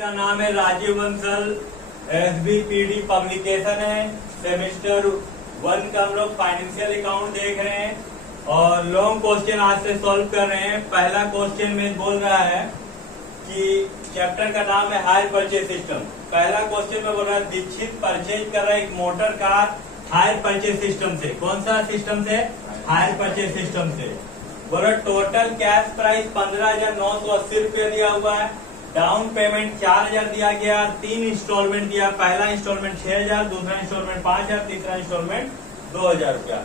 का नाम है राजीव बंसल, SBPD पब्लिकेशन है। सेमेस्टर 1 का हम लोग फाइनेंशियल अकाउंट देख रहे हैं और लॉन्ग क्वेश्चन आज से सॉल्व कर रहे हैं। पहला क्वेश्चन में बोल रहा है कि चैप्टर का नाम है हायर परचेज सिस्टम। पहला क्वेश्चन में बोल रहा है दीक्षित परचेज कर रहा है एक motor car hire purchase system से। कौन सा सिस्टम से? हायर परचेज सिस्टम से। बोला टोटल कैश प्राइस 15,980 रुपये दिया हुआ है। डाउन पेमेंट 4,000 दिया गया। 3 इंस्टॉलमेंट दिया। पहला इंस्टॉलमेंट 6,000, दूसरा इंस्टॉलमेंट 5,000, तीसरा इंस्टॉलमेंट 2,000 रुपया।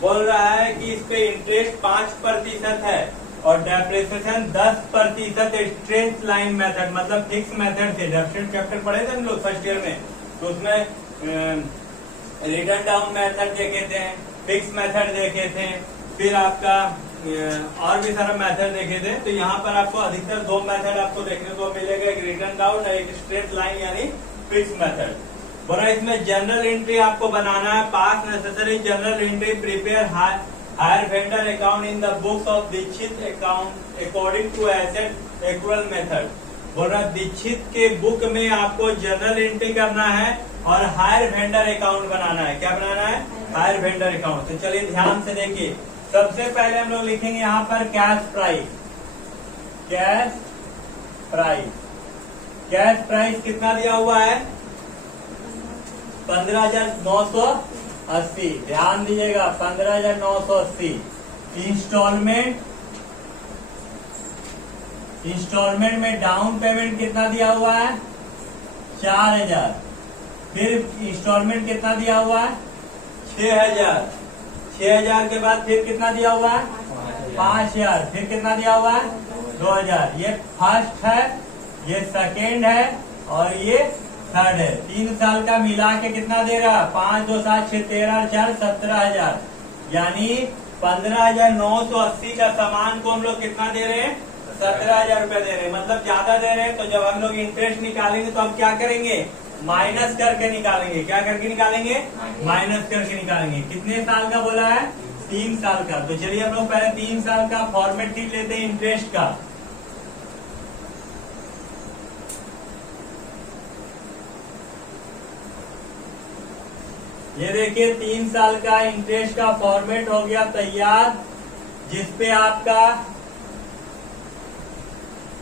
बोल रहा है कि इस पे इंटरेस्ट 5% है और डेप्रिसिएशन 10%। स्ट्रेट लाइन मेथड मतलब फिक्स मेथड से डेप्रिसिएशन चैप्टर पढ़े थे हम लोग फर्स्ट ईयर में, तो उसमें रिटर्न डाउन मेथड देखे थे, फिक्स मेथड देखे थे, फिर आपका और भी सारा मेथड देखे थे। तो यहाँ पर आपको अधिकतर 2 मेथड आपको देखने को मिलेगा, एक रिटर्न डाउन और एक स्ट्रेट लाइन यानी फिक्स मेथड। बोला इसमें जनरल एंट्री आपको बनाना है। Pass necessary general entry prepare hire vendor account in the books of Dixit account according to asset accrual method. बोल रहा दीक्षित के बुक में आपको जनरल एंट्री करना है और हायर वेंडर अकाउंट बनाना है। क्या बनाना है? Higher vendor account. तो चलिए ध्यान से देखिए। सबसे पहले हम लोग लिखेंगे यहाँ पर cash price. Cash price, cash price कितना दिया हुआ है? 15,980। ध्यान दीजिएगा 15,980। इंस्टॉलमेंट में डाउन पेमेंट कितना दिया हुआ है? 4,000। फिर इंस्टॉलमेंट कितना दिया हुआ है? 6,000। 6,000 के बाद फिर कितना दिया हुआ है? 5,000। फिर कितना दिया हुआ है? 2,000। ये फर्स्ट है, ये सेकेंड है और ये थर्ड है। 3 साल का मिला के कितना दे रहा है? 5, 2, 7, 6, 13, 4, 17,000। यानी 15,980 का सामान को हम लोग कितना दे रहे हैं? 17,000 रुपए दे रहे हैं। मतलब ज्यादा दे रहे हैं। तो जब हम लोग इंटरेस्ट निकालेंगे तो हम क्या करेंगे? माइनस करके निकालेंगे। क्या करके निकालेंगे? माइनस करके निकालेंगे। कितने साल का बोला है? 3 साल का। तो चलिए हम लोग पहले 3 साल का फॉर्मेट लिख लेते हैं इंटरेस्ट का। ये देखिए 3 साल का इंटरेस्ट का फॉर्मेट हो गया तैयार, जिसपे आपका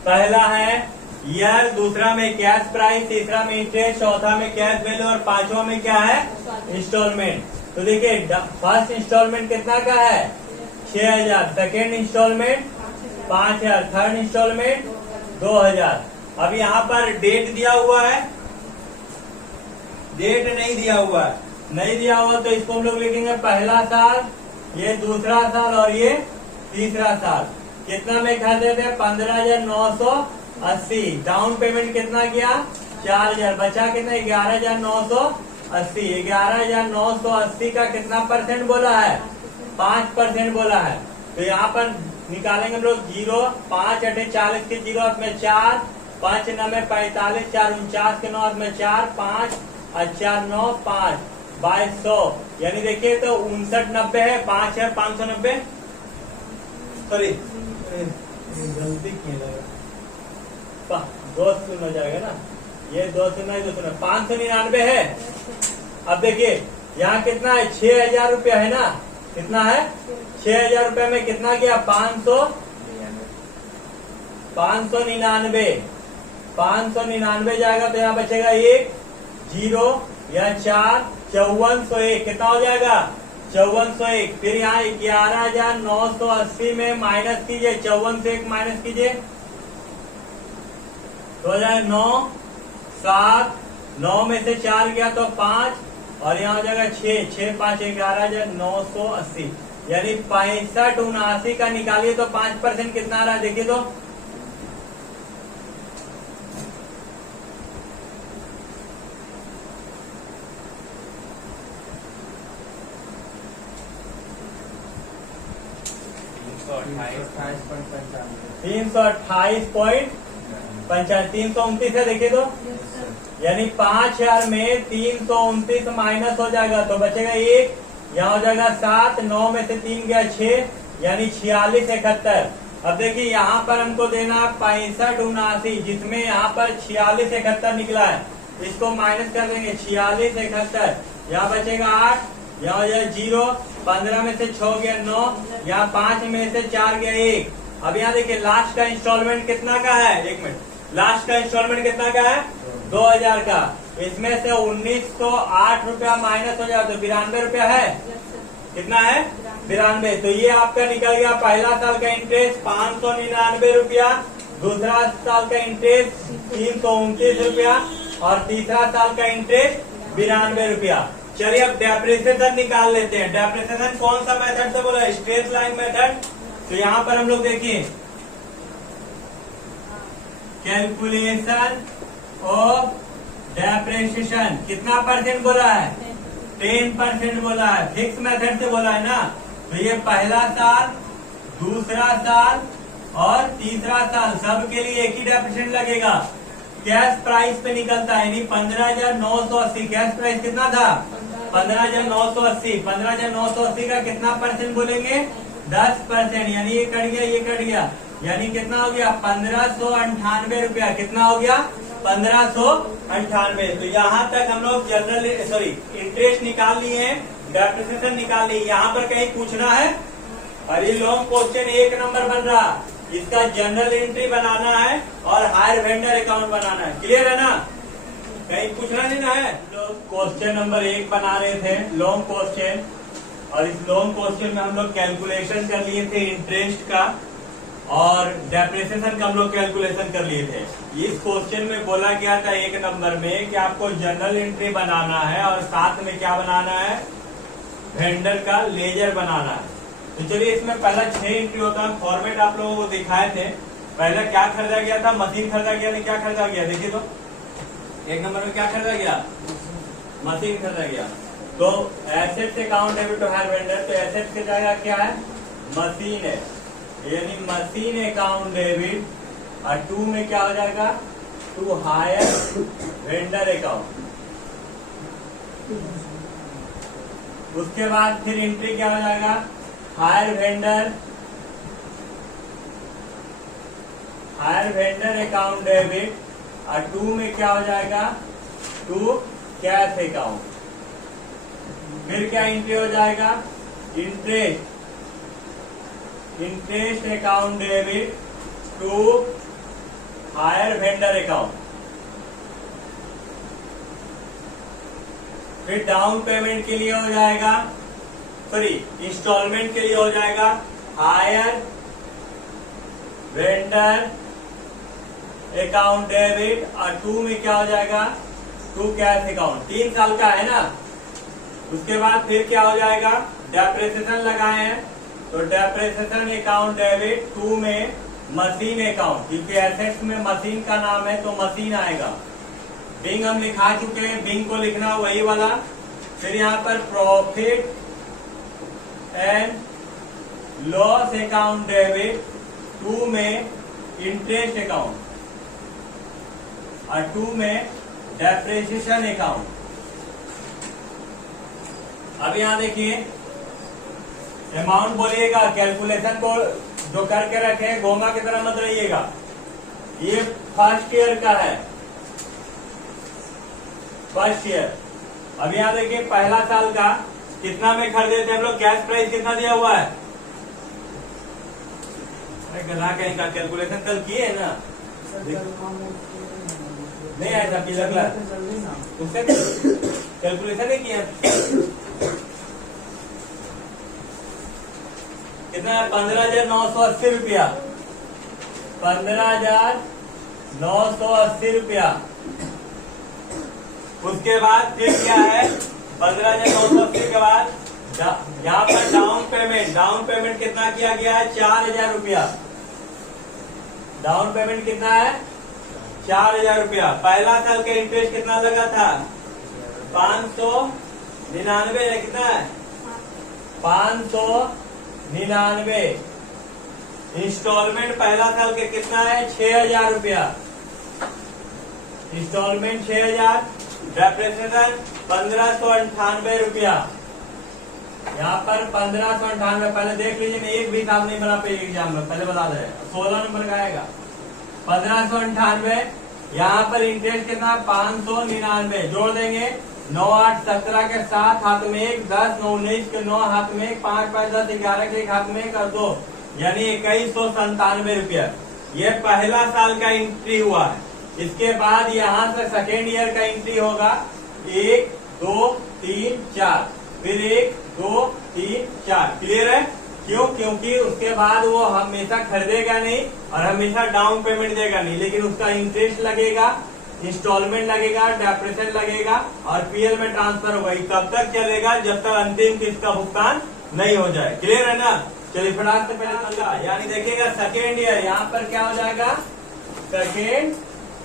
पहला है ईयर, दूसरा में कैश प्राइस, तीसरा में इंटरेस्ट, चौथा में कैश वैल्यू और पांचवा में क्या है? इंस्टॉलमेंट। तो देखिए फर्स्ट इंस्टॉलमेंट कितना का है? 6,000। Second instalment 5,000। Third instalment 2,000। अब यहाँ पर डेट दिया हुआ है? डेट नहीं दिया हुआ है। नहीं दिया हुआ तो इसको हम लोग लिखेंगे पहला साल, ये दूसरा साल और ये तीसरा साल। कितना में खाते थे? 15,980। डाउन पेमेंट कितना किया? 4,000। बचा कितना? 11,980। 11,980 का कितना परसेंट बोला है? 5% बोला है। तो यहाँ पर निकालेंगे हम लोग 0, 5 8 40 के 0 में 4, 5 9 45, 4 49 के 9 में 4, 5 4 9 5 2200। यानी देखिए तो 5990 है। 5,590 सॉरी गलती की लगा, 2 शून्य हो जाएगा ना, ये 2 शून्य 2 शून्य 599 है। अब देखिए यहाँ कितना है? 6,000 रुपया है ना। कितना है? 6,000 रुपये में कितना गया? 599। 599 जाएगा तो यहाँ बचेगा 1 0 या 4 5401। कितना हो जाएगा? 5401। फिर यहाँ 11,980 में माइनस कीजिए, 54 से 1 माइनस कीजिए तो हो जाए 9 7। 9 में से 4 गया तो 5 और यहाँ हो जाएगा 6 6 5 11,980। यानी 6579 का निकालिए तो 5% कितना आ रहा है? देखिए तो $328.95 है। देखिए तो यानी 5,000 में 329 माइनस हो जाएगा तो बचेगा 1। यहाँ हो जाएगा 7। 9 में से 3 गया 6 यानी 4671। अब देखिए यहाँ पर हमको देना 6579, जिसमें यहाँ पर 4671 निकला है, इसको माइनस कर देंगे 4671, यहाँ बचेगा 8, यहाँ हो जाए 0, 15 में से 6 गया 9, यहाँ 5 में से 4 गया 1। अब यहाँ देखिए लास्ट का इंस्टॉलमेंट कितना का है, 1 मिनट, लास्ट का इंस्टॉलमेंट कितना का है 2000 का, इसमें से 1908 रुपया माइनस हो जाए तो 92 रुपया है, कितना है 92। तो ये आपका निकल गया पहला साल का इंटरेस्ट 599 रुपया, दूसरा साल का इंटरेस्ट 329 रुपया और तीसरा साल का इंटरेस्ट 92 रुपया। चलिए अब डेप्रिसिएशन निकाल लेते हैं। डेप्रिसिएशन कौन सा मेथड से बोला, स्ट्रेट लाइन मेथड। तो यहाँ पर हम लोग देखिए कैलकुलेशन ऑफ डेप्रिसिएशन कितना परसेंट बोला है, 10% बोला है, फिक्स मेथड से बोला है ना। तो ये पहला साल, दूसरा साल और तीसरा साल सबके लिए एक ही डेप्रिसिएशन लगेगा। कैश प्राइस पे निकलता है, यानी 15,980। कैश प्राइस कितना था 15,980। 15,980 का कितना परसेंट बोलेंगे 10%, यानी ये कट गया, ये कट गया, यानी कितना हो गया 1598 रुपया। कितना हो गया 1598। तो यहाँ तक हम लोग जनरल इंटरेस्ट निकाल लिए हैं, डेप्रिसिएशन निकाल लिए। यहाँ पर कहीं पूछना है, अरे लॉन्ग क्वेश्चन 1 नंबर बन रहा, इसका जनरल एंट्री बनाना है और हायर वेंडर अकाउंट बनाना है। क्लियर है ना, कहीं पूछना नहीं ना है। लोग क्वेश्चन नंबर 1 बना रहे थे लॉन्ग क्वेश्चन, और इस लॉन्ग क्वेश्चन में हम लोग कैलकुलेशन कर लिए थे इंटरेस्ट का और डेप्रिसिएशन का हम लोग कैलकुलेशन कर लिए थे। इस क्वेश्चन में बोला गया था 1 नंबर में कि आपको जनरल एंट्री बनाना है और साथ में क्या बनाना है, वेंडर का लेजर बनाना है। तो चलिए इसमें पहला 6 एंट्री होता है, फॉर्मेट आप लोगों को दिखाए थे। पहला क्या खरीदा गया था, मशीन खरीदा गया, नहीं क्या खरीदा गया, देखिए तो 1 नंबर में क्या खरीदा गया, मशीन खरीदा गया। तो assets account debit to hire vendor, तो एसेट्स की जगह क्या है मशीन है, यानी मशीन अकाउंट डेबिट और 2 में क्या हो जाएगा टू हायर वेंडर अकाउंट। उसके बाद फिर एंट्री क्या हो जाएगा हायर वेंडर अकाउंट डेबिट और 2 में क्या हो जाएगा टू कैश अकाउंट। फिर क्या एंट्री हो जाएगा interest account debit to hire vendor account. फिर डाउन पेमेंट के लिए हो जाएगा, सॉरी इंस्टॉलमेंट के लिए हो जाएगा हायर वेंडर अकाउंट डेबिट और 2 में क्या हो जाएगा टू कैश अकाउंट। 3 साल का है ना। उसके बाद फिर क्या हो जाएगा डेप्रिसिएशन लगाए हैं, तो डेप्रिसिएशन अकाउंट डेबिट 2 में मशीन अकाउंट, क्योंकि एसेट्स में मशीन का नाम है तो मशीन आएगा। बिंग हम लिखा चुके हैं, बिंग को लिखना वही वाला। फिर यहाँ पर profit and loss account debit 2 में इंटरेस्ट अकाउंट और 2 में डेप्रिसिएशन अकाउंट। अब यहाँ देखिए अमाउंट बोलिएगा, कैलकुलेशन को जो करके रखे गोंगा की तरह मत रहिएगा। ये फर्स्ट ईयर का है, फर्स्ट ईयर। अब यहाँ देखिए पहला साल का कितना में खरीदे थे हम लोग, कैश प्राइस कितना दिया हुआ है, गला कहीं का कैलकुलेशन कल किए है ना, नहीं आया था पीला कलर, उससे कैलकुलेशन नहीं किया। कितना है 15,980 रुपया, 15,980 रुपया। उसके बाद फिर क्या है 15,980 के बाद यहाँ पर डाउन पेमेंट कितना किया गया है 4,000 रुपया। डाउन पेमेंट कितना है 4,000 रुपया। पहला साल का इंटरेस्ट कितना लगा था 599, कितना है 599। इंस्टॉलमेंट पहला साल के कितना है 6,000 रुपया, इंस्टॉलमेंट 6,000। डेप्रिसिएशन 1,598 रुपया। यहाँ पर 1598, पहले देख लीजिए, मैं एक भी हिसाब नहीं बना पाई एग्जाम में, पहले बता दे, 16 नंबर का आएगा 1598। यहाँ पर इंटरेस्ट कितना, 599, जोड़ देंगे 9 8 17 के 7 हाथ में 1, 10 9 19 के 9 हाथ में 1, 5 5 10 11 के 1 हाथ में 1 और 2, यानी 2197 रुपया। ये पहला साल का एंट्री हुआ है। इसके बाद यहाँ से सेकेंड ईयर का एंट्री होगा 1 2 3 4, फिर 1 2 3 4, क्लियर है? क्यों? क्योंकि उसके बाद वो हमेशा खरीदेगा नहीं और हमेशा डाउन पेमेंट देगा नहीं, लेकिन उसका इंटरेस्ट लगेगा, इंस्टॉलमेंट लगेगा, डेप्रेशन लगेगा और पीएल में ट्रांसफर होगा। कब तक चलेगा? जब तक अंतिम किस्त का भुगतान नहीं हो जाए। क्लियर है ना? चलिए फटाक से पहले चलता, यानी देखिएगा सेकेंड ईयर, यहाँ पर क्या हो जाएगा, सेकेंड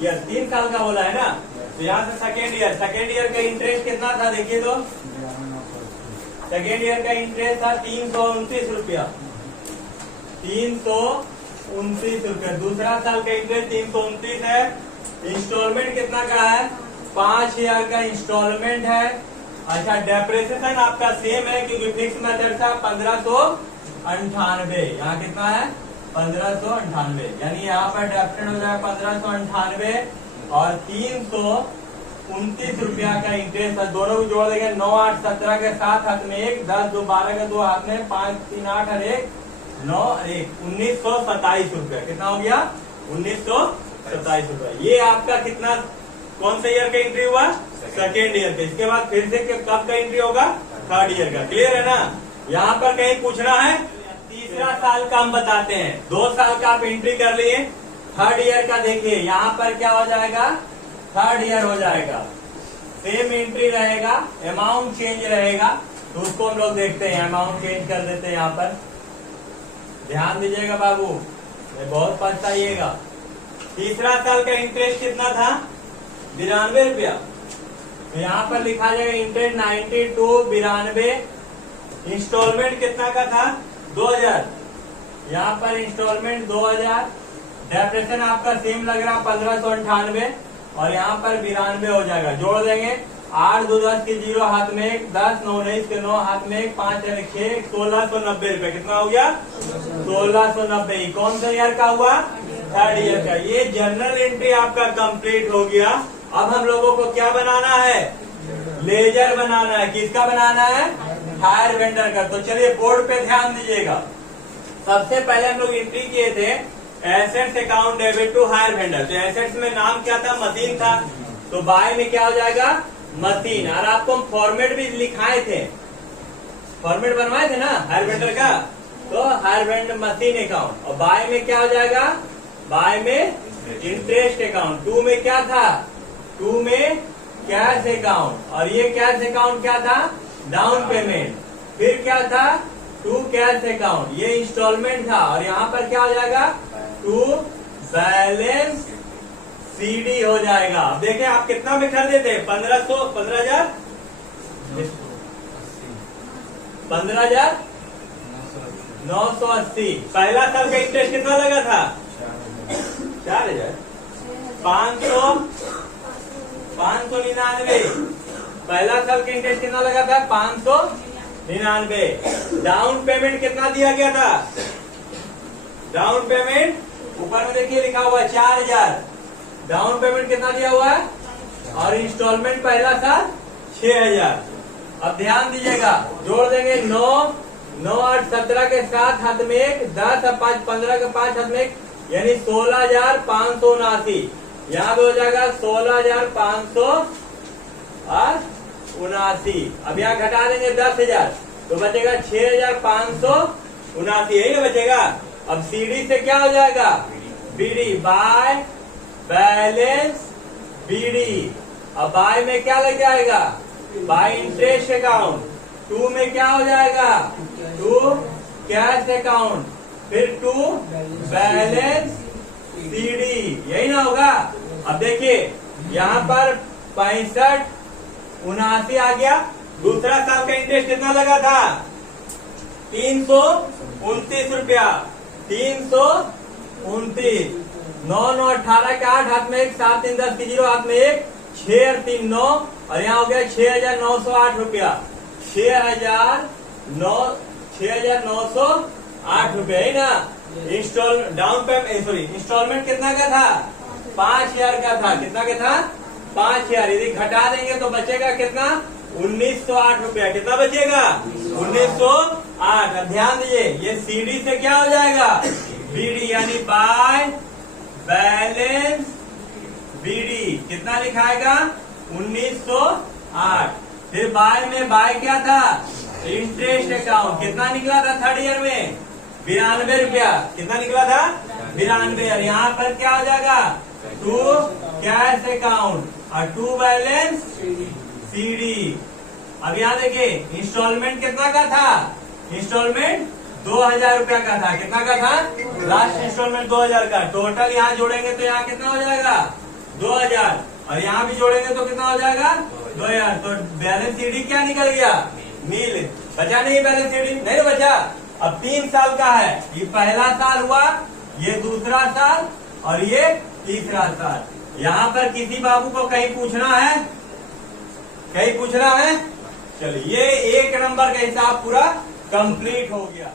ईयर 3 साल का बोला है ना, तो यहाँ से सेकेंड ईयर का इंटरेस्ट कितना था देखिए तो, सेकेंड ईयर का इंटरेस्ट था 329 रुपया, 329 रुपया। दूसरा साल का इंटरेस्ट 329 है। इंस्टॉलमेंट कितना का है, 5000 का इंस्टॉलमेंट है। अच्छा, डेप्रिसिएशन आपका सेम है क्योंकि फिक्स मेथड था 1598, यहाँ कितना है 1598, यानी यहाँ पर डेप्रिसिएशन हो जाएगा 1598 और 329 रुपया का इंटरेस्ट है। दोनों को जोड़ देंगे, 9 8 17 के 7 हाथ में 1, 10 2 12 के 2 हाथ में 5 3 8 और 1 9 1, 1927 रुपया। कितना हो गया? 1927 रुपया। ये आपका कितना, कौन सा ईयर का एंट्री हुआ? सेकेंड ईयर का। इसके बाद फिर से कब का एंट्री होगा? थर्ड ईयर का। क्लियर है ना? यहाँ पर कहीं पूछना है? तीसरा साल का हम बताते हैं। 2 साल का आप एंट्री कर लिए, थर्ड ईयर का देखिए यहाँ पर क्या हो जाएगा, थर्ड ईयर हो जाएगा, सेम एंट्री रहेगा, अमाउंट चेंज रहेगा, तो उसको हम लोग देखते हैं, अमाउंट चेंज कर देते हैं। यहाँ पर ध्यान दीजिएगा बाबू, बहुत पछताइएगा। तीसरा साल का इंटरेस्ट कितना था? 92 रुपया। तो यहाँ पर लिखा जाएगा इंटरेस्ट 92, 92। इंस्टॉलमेंट कितना का था? 2000। यहाँ पर इंस्टॉलमेंट 2000। डेप्रेशन आपका सेम लग रहा 1598 और यहाँ पर 92 हो जाएगा। जोड़ देंगे, 8 2 10 के 0 हाथ में 1, 10 9 19 के 9 हाथ में 1, 5 6 1690 रुपए। कितना हो गया? 1690। कौन सा ईयर का हुआ? थर्ड ईयर का। ये जनरल एंट्री आपका कंप्लीट हो गया। अब हम लोगों को क्या बनाना है? लेजर बनाना है। किसका बनाना है? हायर वेंडर का। तो चलिए बोर्ड पे ध्यान दीजिएगा। सबसे पहले हम लोग एंट्री किए थे assets account debit to hire vendor. तो एसेट्स में नाम क्या था? मशीन था। तो बाय में क्या हो जाएगा? मशीन। और आपको हम फॉर्मेट भी लिखाए थे, फॉर्मेट बनवाए थे ना हायर वेंडर का। तो हायर वेंडर मशीन अकाउंट। और बाय में क्या हो जाएगा? बाय में इंटरेस्ट अकाउंट। 2 में क्या था? 2 में कैश अकाउंट। और ये कैश अकाउंट क्या था? Down payment. फिर क्या था? 2 कैश अकाउंट, ये इंस्टॉलमेंट था। और यहाँ पर क्या हो जाएगा? 2 बैलेंस सीडी हो जाएगा। अब देखें आप कितना में खरीदे थे? 1500, 15000, 15980। पहला साल का इंटरेस्ट कितना लगा था? 4000, 599। पहला साल का इंटरेस्ट कितना लगा था? 599। डाउन पेमेंट कितना दिया गया था? डाउन पेमेंट ऊपर में देखिए लिखा हुआ है 4000। डाउन पेमेंट कितना दिया हुआ है? और इंस्टॉलमेंट पहला साल 6000। अब ध्यान दीजिएगा, जोड़ देंगे 9 9 8 17 के 7 हाथ में 1, 10 और 5 15 के 5 हाथ में 1, यानी 16579। यहाँ पे हो जाएगा 16579। अब यहाँ घटा देंगे 10,000 तो बचेगा 6579, यही ना बचेगा। अब सीडी से क्या हो जाएगा? BD, buy balance BD. अब बाय में क्या लग जाएगा? Bye interest account. 2 में क्या हो जाएगा? 2 कैश अकाउंट। फिर 2 बैलेंस सीडी, यही ना होगा। अब देखिए यहाँ पर 6579 आ गया। दूसरा साल का इंटरेस्ट कितना लगा था? 329 रुपया। 329। 9 9 18 के 8 हाथ में 1, 7 3 10 के 0 हाथ में 1, 6 और 3 9 और यहाँ हो गया 6908 रुपया। 6,908 है ना। इंस्टॉलमेंट कितना का था? 5,000 का था। कितना का था? 5,000। यदि घटा देंगे तो बचेगा कितना? 1,908 रुपया। कितना बचेगा? 1,908। अब ध्यान दीजिए, ये सीडी से क्या हो जाएगा? बीडी, यानी बाय बैलेंस बीडी। कितना लिखाएगा? 1,908। फिर बाय में बाय क्या था? Interest account. कितना निकला था थर्ड ईयर में? 92 रुपया। कितना निकला था? 92। और यहाँ पर क्या हो जाएगा? 2 कैश अकाउंट और 2 बैलेंस सीडी। अब यहाँ देखिए, इंस्टॉलमेंट कितना का था? इंस्टॉलमेंट 2,000 रुपया का था। कितना का था? लास्ट इंस्टॉलमेंट 2,000 का। टोटल यहाँ जोड़ेंगे तो यहाँ कितना हो जाएगा? 2,000। और यहाँ भी जोड़ेंगे तो कितना हो जाएगा? 2,000। तो बैलेंस सीडी क्या निकल गया? नील। बचा नहीं बैलेंस सीडी? नहीं बचा। अब 3 साल का है। ये पहला साल हुआ, ये दूसरा साल और ये तीसरा साल। यहाँ पर किसी बाबू को कहीं पूछना है? कहीं पूछना है? चलिए, ये 1 नंबर का हिसाब पूरा कंप्लीट हो गया।